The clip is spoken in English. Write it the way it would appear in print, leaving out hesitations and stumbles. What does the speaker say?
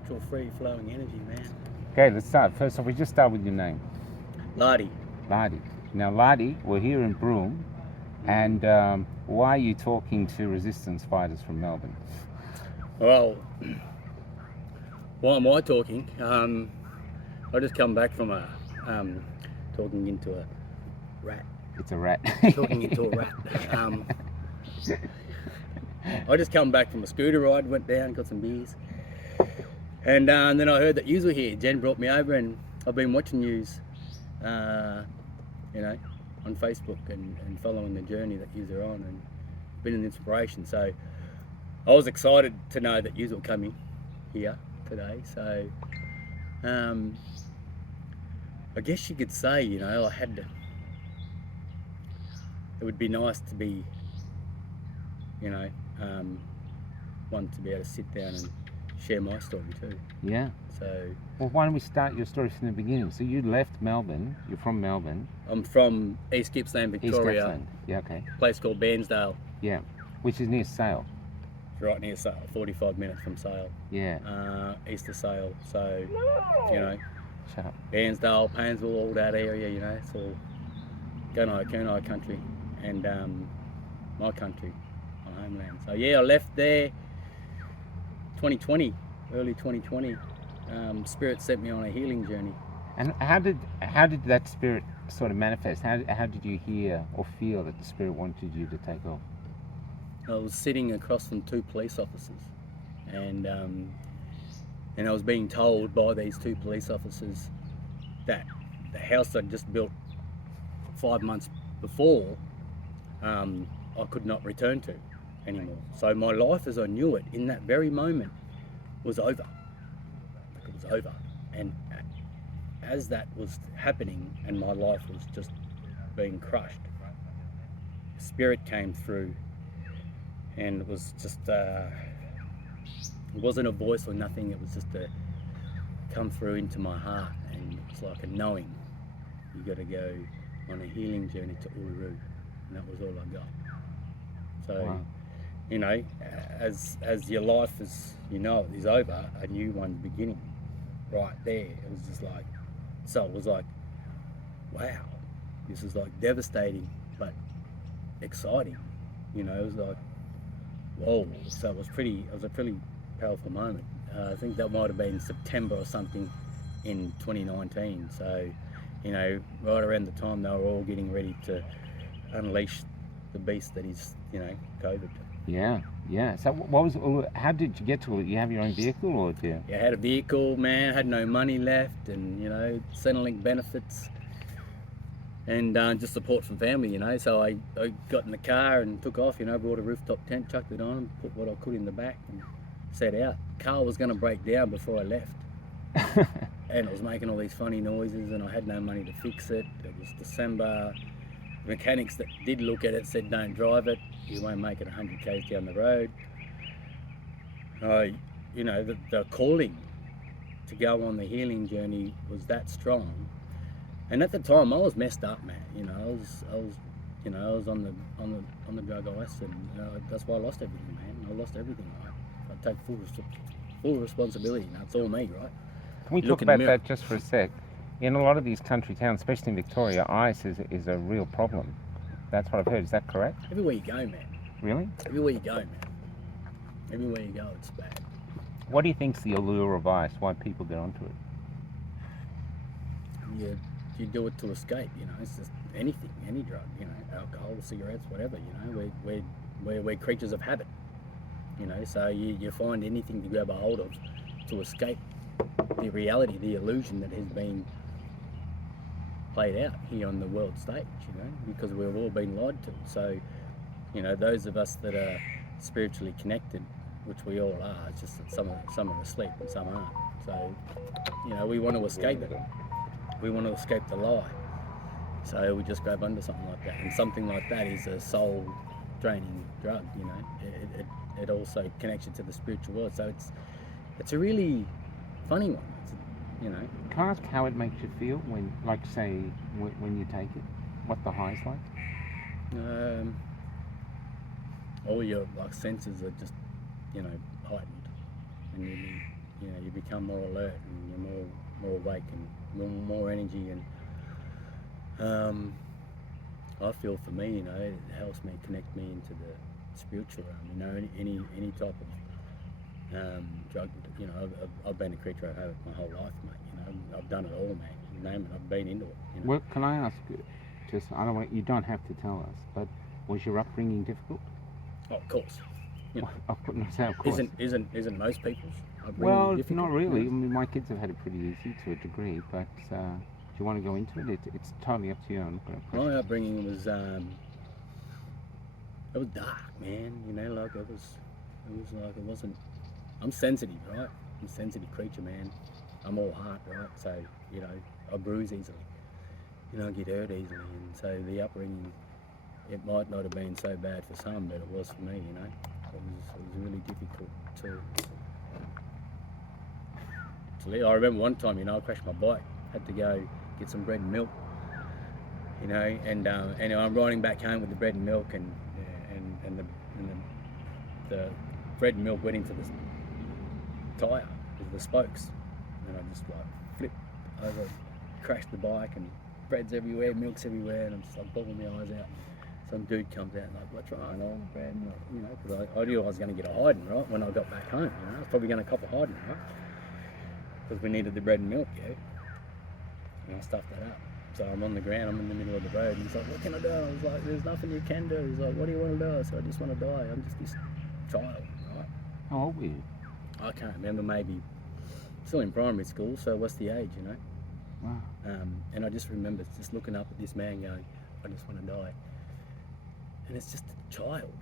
natural free-flowing energy, man. Okay, let's start. First off, we just start with your name. Lardy. Lardy. Now, Lardy, we're here in Broome, and why are you talking to resistance fighters from Melbourne? Well, why am I talking? I just come back from talking into a rat. It's a rat. Talking into a rat. I just come back from a scooter ride, went down, got some beers. And then I heard that yous were here. Jen brought me over, and I've been watching yous, on Facebook and following the journey that yous are on, and been an inspiration. So I was excited to know that yous were coming here today. So I guess you could say, I had to. It would be nice to be, one to be able to sit down and share my story too. Yeah. So. Well, why don't we start your story from the beginning? So you left Melbourne. You're from Melbourne. I'm from East Gippsland, Victoria. East Gippsland. Yeah. Okay. A place called Bairnsdale. Yeah. Which is near Sale. It's right near Sale. 45 minutes from Sale. Yeah. East of Sale. So, Shut up. Bairnsdale, Painesville, all that area. It's all Gunai country, and my country, my homeland. So yeah, I left there 2020, early 2020. Spirit sent me on a healing journey. And how did that spirit sort of manifest? How did you hear or feel that the spirit wanted you to take off? I was sitting across from two police officers, and I was being told by these two police officers that the house I'd just built 5 months before, I could not return to anymore. So my life as I knew it in that very moment was over. It was over. And as that was happening and my life was just being crushed, Spirit came through, and it was just, it wasn't a voice or nothing, it was just a come through into my heart, and it's like a knowing. You got to go on a healing journey to Uluru, and that was all I got. So, wow. As your life is, is over, a new one's beginning. Right there, it was just like, so it was like, wow, this is like devastating, but exciting. It was like, whoa. So it was a pretty powerful moment. I think that might have been September or something in 2019. So, right around the time they were all getting ready to unleash the beast that is, COVID. Yeah. So how did you get to it? You have your own vehicle, or do you? Yeah, I had a vehicle, man. Had no money left, and Centrelink benefits, and just support from family. So I got in the car and took off. Brought a rooftop tent, chucked it on, put what I could in the back, and set out. Car was going to break down before I left. And it was making all these funny noises, and I had no money to fix it. It was December. The mechanics that did look at it said, don't drive it, you won't make it 100 k's down the road. The calling to go on the healing journey was that strong. And at the time I was messed up, man. I was on the drug ice, and that's why I lost everything, man. I lost everything. I take full responsibility. It's all me, right? Can we talk about that just for a sec? In a lot of these country towns, especially in Victoria, ice is a real problem. That's what I've heard. Is that correct? Everywhere you go, man. Really? Everywhere you go, man. Everywhere you go, it's bad. What do you think's the allure of ice? Why people get onto it? You do it to escape. It's just anything, any drug. Alcohol, cigarettes, whatever. We're creatures of habit. So you find anything to grab a hold of to escape the reality, the illusion that has been played out here on the world stage, because we've all been lied to. So, those of us that are spiritually connected, which we all are, it's just that some are asleep and some aren't. So, we want to escape it. We want to escape the lie. So we just grab onto something like that. And something like that is a soul draining drug, It also connects you to the spiritual world. So it's a really funny one. Can I ask how it makes you feel when, like, say, when you take it? What the high's like? All your senses are just, heightened, and you know, you become more alert and you're more awake and more energy. And I feel for me, you know, it helps me connect me into the spiritual realm. You know, any type of drug. You know, I've been a creature of habit my whole life, mate. You know, I've done it all, man. You name it, I've been into it. You know? Well, can I ask? Just, I don't want, you don't have to tell us, but was your upbringing difficult? Oh, of course. You know, I couldn't say, of course. Isn't most people's upbringing Well, difficult? not really. You I know? mean, my kids have had it pretty easy to a degree, but do you want to go into it? It's totally up to you. I'm not going to press My you. upbringing was it was dark, man. You know, like it was like it wasn't. I'm sensitive, right? I'm a sensitive creature, man. I'm all heart, right? So you know, I bruise easily. You know, I get hurt easily, and so the upbringing, it might not have been so bad for some, but it was for me. You know, it was really difficult to live. I remember one time, you know, I crashed my bike, had to go get some bread and milk. You know, and I'm riding back home with the bread and milk, and the bread and milk went into the tyre with the spokes, and I just like flipped over, crashed the bike, and bread's everywhere, milk's everywhere, and I'm just like bawling my eyes out. Some dude comes out and like, what's wrong? Oh, bread and milk, you know, because I knew I was going to get a hiding, right, when I got back home. You know, I was probably going to cop a hiding, right, because we needed the bread and milk, yeah. And I stuffed that up. So I'm on the ground, I'm in the middle of the road, and he's like, what can I do? I was like, there's nothing you can do. He's like, what do you want to do? I said, I just want to die. I'm just this child, right? How old were you? I can't remember, maybe still in primary school, so what's the age, you know? Wow. And I just remember just looking up at this man going, I just want to die. And it's just a child,